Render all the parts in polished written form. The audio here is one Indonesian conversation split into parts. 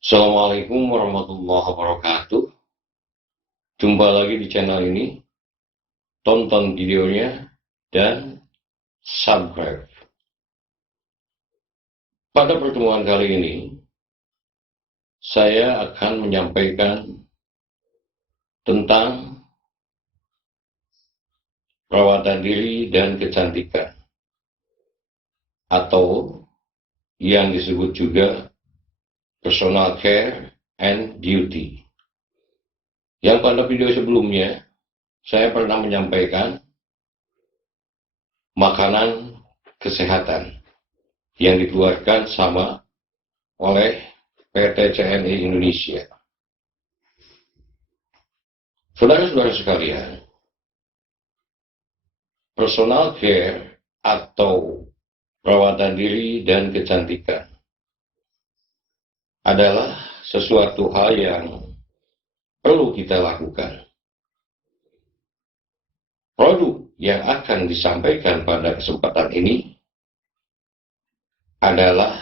Assalamualaikum warahmatullahi wabarakatuh. Jumpa lagi di channel ini. Tonton videonya dan subscribe. Pada pertemuan kali ini, saya akan menyampaikan tentang perawatan diri dan kecantikan, atau yang disebut juga personal care and beauty. Yang pada video sebelumnya, saya pernah menyampaikan makanan kesehatan yang dikeluarkan sama oleh PT CNI Indonesia. Saudara-saudara sekalian, personal care atau perawatan diri dan kecantikan adalah sesuatu hal yang perlu kita lakukan. Produk yang akan disampaikan pada kesempatan ini adalah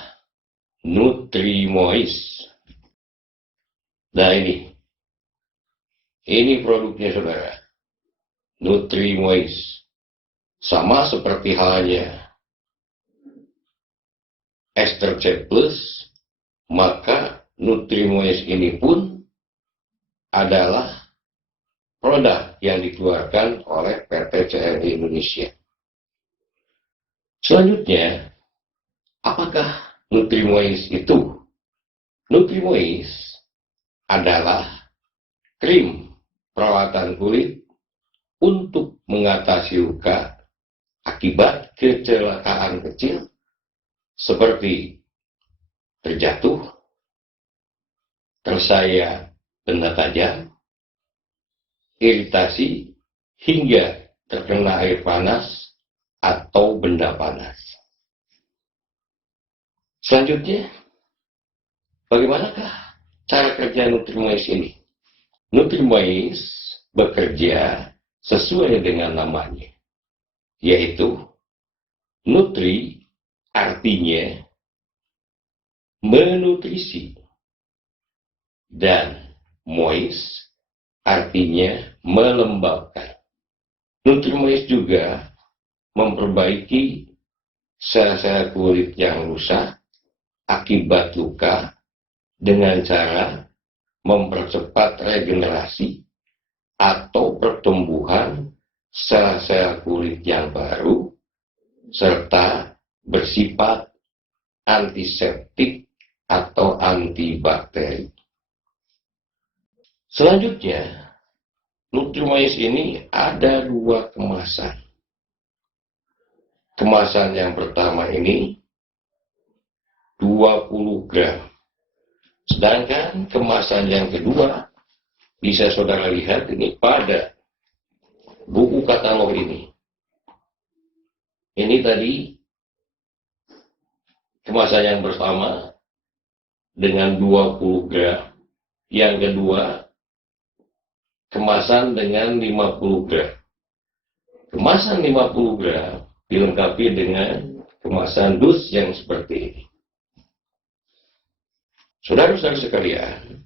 Nutrimoist. Nah, ini produknya, saudara. Nutrimoist. Sama seperti halnya Ester C+, maka Nutrimoist ini pun adalah produk yang dikeluarkan oleh PT CNI Indonesia. Selanjutnya, apakah Nutrimoist itu? Nutrimoist adalah krim perawatan kulit untuk mengatasi luka akibat kecelakaan kecil seperti terjatuh, tersayat benda tajam, iritasi, hingga terkena air panas atau benda panas. Selanjutnya, bagaimanakah cara kerja Nutrimoist ini? Nutrimoist bekerja sesuai dengan namanya, yaitu Nutri artinya menutrisi, dan Moist artinya melembabkan. Nutrimoist juga memperbaiki sel-sel kulit yang rusak akibat luka dengan cara mempercepat regenerasi atau pertumbuhan sel-sel kulit yang baru, serta bersifat antiseptik atau antibakteri. Selanjutnya, Nutrimoist ini ada dua kemasan. Kemasan yang pertama ini 20 gram. Sedangkan kemasan yang kedua, bisa saudara lihat ini pada buku katalog ini. Ini tadi kemasan yang pertama dengan 20 gram. Yang kedua, kemasan dengan 50 gram. Kemasan 50 gram dilengkapi dengan kemasan dus yang seperti ini. Saudara-saudara sekalian,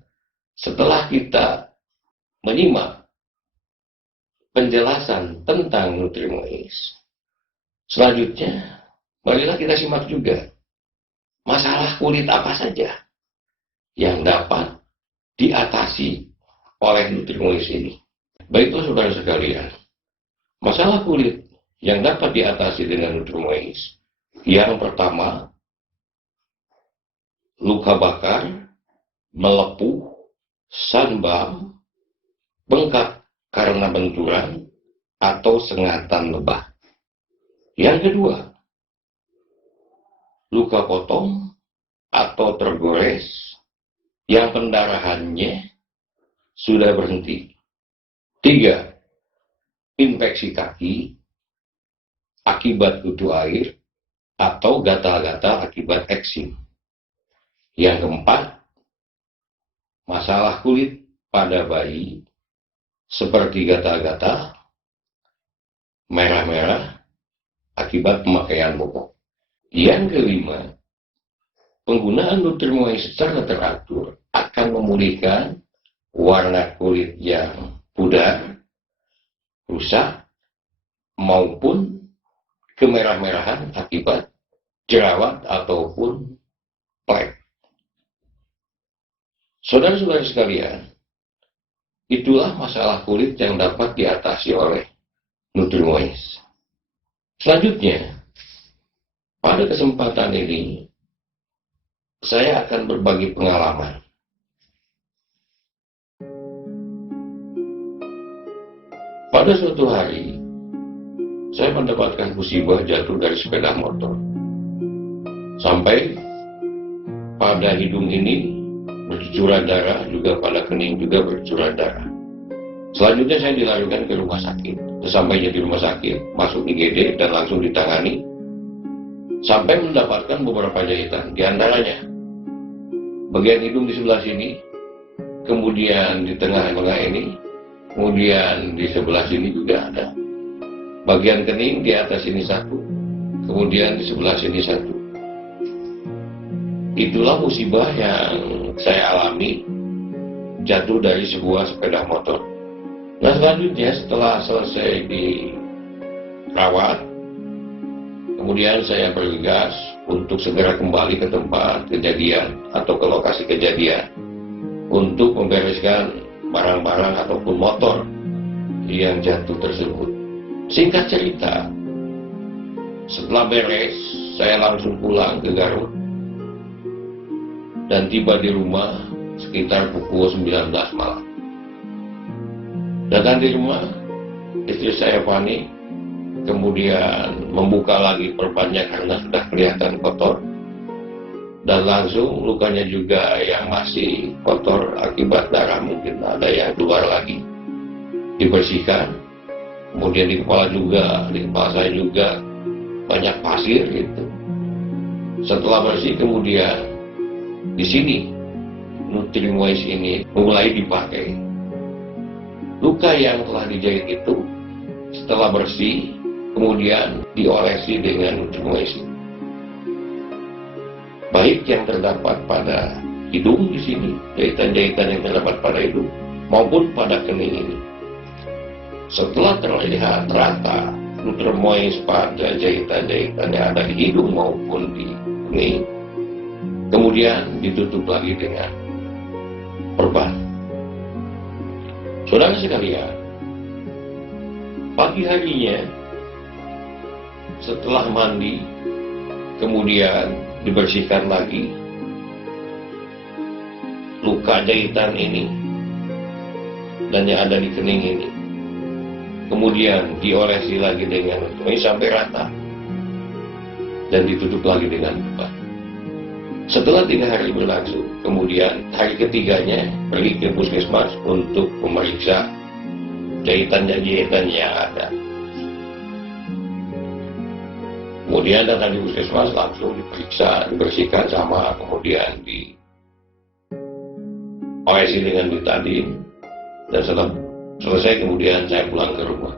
setelah kita menyimak penjelasan tentang Nutrimoist, selanjutnya marilah kita simak juga masalah kulit apa saja yang dapat diatasi oleh Nutrimoist ini. Baiklah saudara sekalian, masalah kulit yang dapat diatasi dengan Nutrimoist, yang pertama, luka bakar, melepuh, sunburn, bengkak karena benturan, atau sengatan lebah. Yang kedua, luka potong atau tergores yang pendarahannya sudah berhenti. 3. Infeksi kaki akibat kutu air atau gatal-gatal akibat eksim. Yang keempat, masalah kulit pada bayi seperti gatal-gatal, merah-merah akibat pemakaian popok. Yang kelima, penggunaan Nutrimoy secara teratur akan memulihkan warna kulit yang pudar, rusak, maupun kemerah-merahan akibat jerawat ataupun flek. Saudara-saudara sekalian, itulah masalah kulit yang dapat diatasi oleh Nutrimoy. Selanjutnya, pada kesempatan ini, saya akan berbagi pengalaman. Pada suatu hari, saya mendapatkan musibah jatuh dari sepeda motor. Sampai pada hidung ini bercucuran darah, juga pada kening juga bercucuran darah. Selanjutnya saya dilarikan ke rumah sakit. Sesampainya di rumah sakit, masuk IGD dan langsung ditangani. Sampai mendapatkan beberapa jahitan, diantaranya bagian hidung di sebelah sini, kemudian di tengah-tengah ini, kemudian di sebelah sini juga ada. Bagian kening di atas ini satu, kemudian di sebelah sini satu. Itulah musibah yang saya alami jatuh dari sebuah sepeda motor. Nah, selanjutnya setelah selesai dirawat, kemudian saya bergegas untuk segera kembali ke tempat kejadian atau ke lokasi kejadian untuk membereskan barang-barang ataupun motor yang jatuh tersebut. Singkat cerita, setelah beres, saya langsung pulang ke Garut dan tiba di rumah sekitar pukul 19 malam. Datang di rumah, istri saya panik, kemudian membuka lagi perbannya karena sudah kelihatan kotor, dan langsung lukanya juga yang masih kotor akibat darah, mungkin ada yang keluar lagi, dibersihkan. Kemudian di kepala juga, di kepala saya juga banyak pasir gitu. Setelah bersih, kemudian di sini Nutrimoy ini mulai dipakai. Luka yang telah dijahit itu setelah bersih, kemudian diolesi dengan Nutrimoy. Baik yang terdapat pada hidung di sini, jahitan-jahitan yang terdapat pada hidung, maupun pada kening ini. Setelah terlihat rata Nutrimoy pada jahitan-jahitan yang ada di hidung maupun di kening, kemudian ditutup lagi dengan perban. Saudara sekalian, pagi harinya setelah mandi, kemudian dibersihkan lagi luka jahitan ini dan yang ada di kening ini, kemudian diolesi lagi dengan Nutrimoy sampai rata dan ditutup lagi dengan perban. Setelah 3 hari berlangsung, kemudian hari ketiganya pergi ke puskesmas untuk memeriksa jahitan-jahitan yang ada. Kemudian datang di puskesmas, langsung diperiksa, dibersihkan sama, kemudian diolesi dengan betadine, dan setelah selesai kemudian saya pulang ke rumah.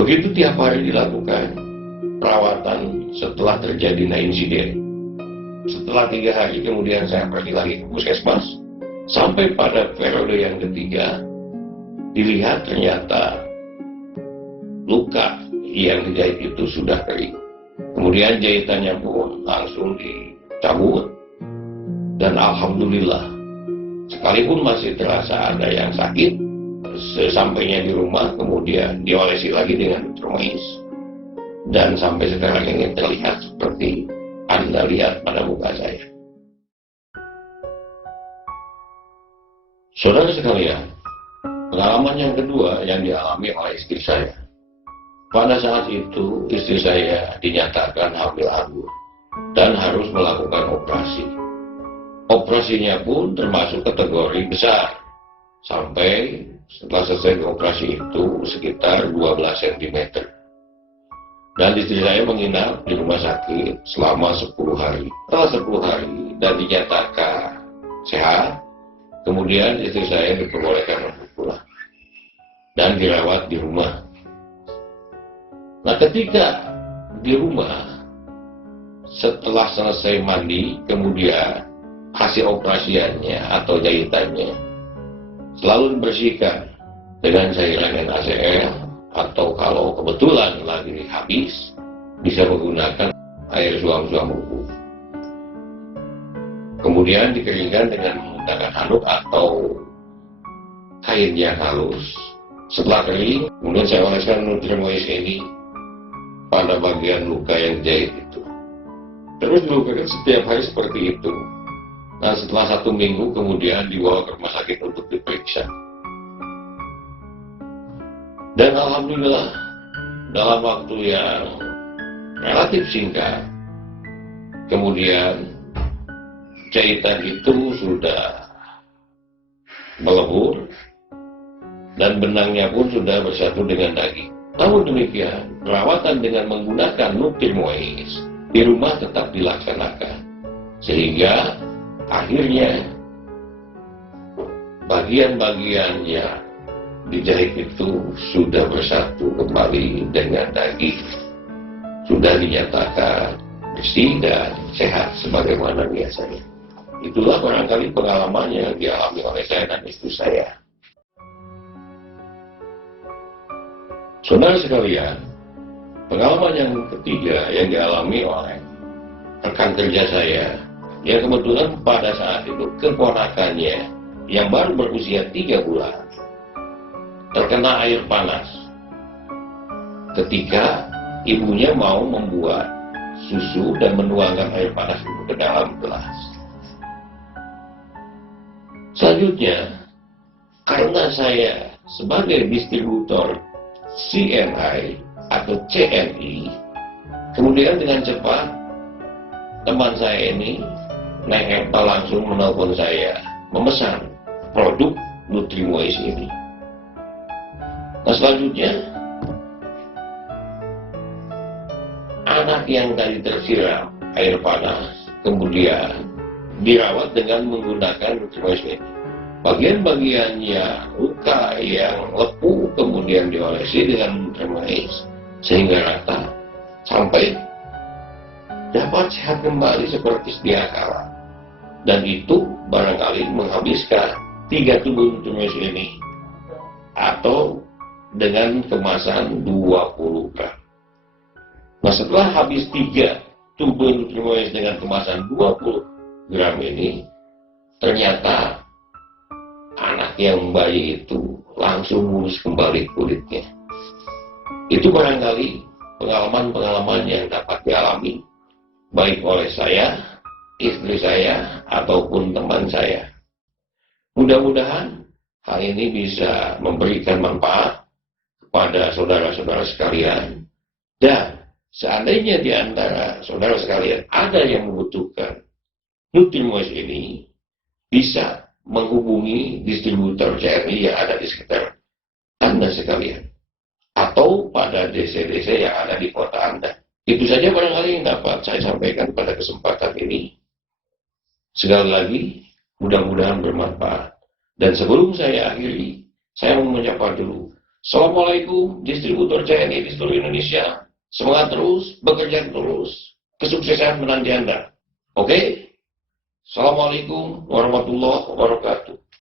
Begitu tiap hari dilakukan perawatan setelah terjadi insiden. Setelah 3 hari kemudian saya pergi lagi ke puskesmas. Sampai pada periode yang ketiga, dilihat ternyata luka yang dijahit itu sudah kering. Kemudian jahitannya pun langsung dicabut. Dan alhamdulillah, sekalipun masih terasa ada yang sakit, sesampainya di rumah kemudian diolesi lagi dengan Nutrimoy. Dan sampai sekarang ini terlihat seperti Anda lihat pada muka saya. Saudara sekalian, pengalaman yang kedua yang dialami oleh istri saya. Pada saat itu, istri saya dinyatakan hamil anggur dan harus melakukan operasi. Operasinya pun termasuk kategori besar. Sampai setelah selesai operasi itu sekitar 12 cm. Dan istri saya menginap di rumah sakit selama 10 hari. Setelah 10 hari dan dinyatakan sehat, kemudian istri saya diperbolehkan untuk pulang dan dirawat di rumah. Nah, ketika di rumah, setelah selesai mandi, kemudian hasil operasiannya atau jahitannya selalu dibersihkan dengan cairan NaCl, atau kalau kebetulan lagi habis bisa menggunakan air suam-suam bubuk. Kemudian dikeringkan dengan menggunakan handuk atau kain yang halus. Setelah kering, kemudian saya oleskan Nutrimois ini pada bagian luka yang jahit itu. Terus dilakukan setiap hari seperti itu. Nah, setelah 1 minggu kemudian dibawa ke rumah sakit untuk diperiksa. Dan alhamdulillah dalam waktu yang relatif singkat, kemudian jahitan itu sudah melebur dan benangnya pun sudah bersatu dengan daging. Namun demikian, perawatan dengan menggunakan Nutrimois di rumah tetap dilaksanakan, sehingga akhirnya bagian-bagian yang dijahit itu sudah bersatu kembali dengan daging, sudah dinyatakan bersih dan sehat sebagaimana biasanya. Itulah barangkali pengalaman yang dialami oleh saya dan istri saya. Saudara sekalian, pengalaman yang ketiga yang dialami oleh rekan kerja saya, yang kebetulan pada saat itu keponakannya yang baru berusia 3 bulan terkena air panas ketika ibunya mau membuat susu dan menuangkan air panas itu ke dalam gelas. Selanjutnya, karena saya sebagai distributor CNI atau CNI, kemudian dengan cepat teman saya ini, Neng Eva, langsung menelpon saya memesan produk Nutrimois ini. Nah, selanjutnya, anak yang tadi tersiram air panas kemudian dirawat dengan menggunakan Nutrimois ini. Bagian-bagiannya luka yang lepuh kemudian diolesi dengan Nutrimois sehingga rata sampai dapat sehat kembali seperti sedia kala. Dan itu barangkali menghabiskan 3 tubuh Nutrimois ini atau dengan kemasan 20 gram. Nah, setelah habis 3 tubuh Nutrimois dengan kemasan 20 gram ini, ternyata anak yang bayi itu langsung mulus kembali kulitnya. Itu barangkali pengalaman-pengalaman yang dapat dialami baik oleh saya, istri saya, ataupun teman saya. Mudah-mudahan hal ini bisa memberikan manfaat kepada saudara-saudara sekalian, dan seandainya di antara saudara sekalian ada yang membutuhkan Nutrimois ini, bisa menghubungi distributor CNI yang ada di sekitar Anda sekalian, atau pada DC-DC yang ada di kota Anda. Itu saja barangkali yang dapat saya sampaikan pada kesempatan ini. Sekali lagi, mudah-mudahan bermanfaat. Dan sebelum saya akhiri, saya mau menyapa dulu. Assalamualaikum distributor CNI di seluruh Indonesia. Semangat terus, bekerja terus. Kesuksesan menanti Anda. Oke? Assalamualaikum warahmatullahi wabarakatuh.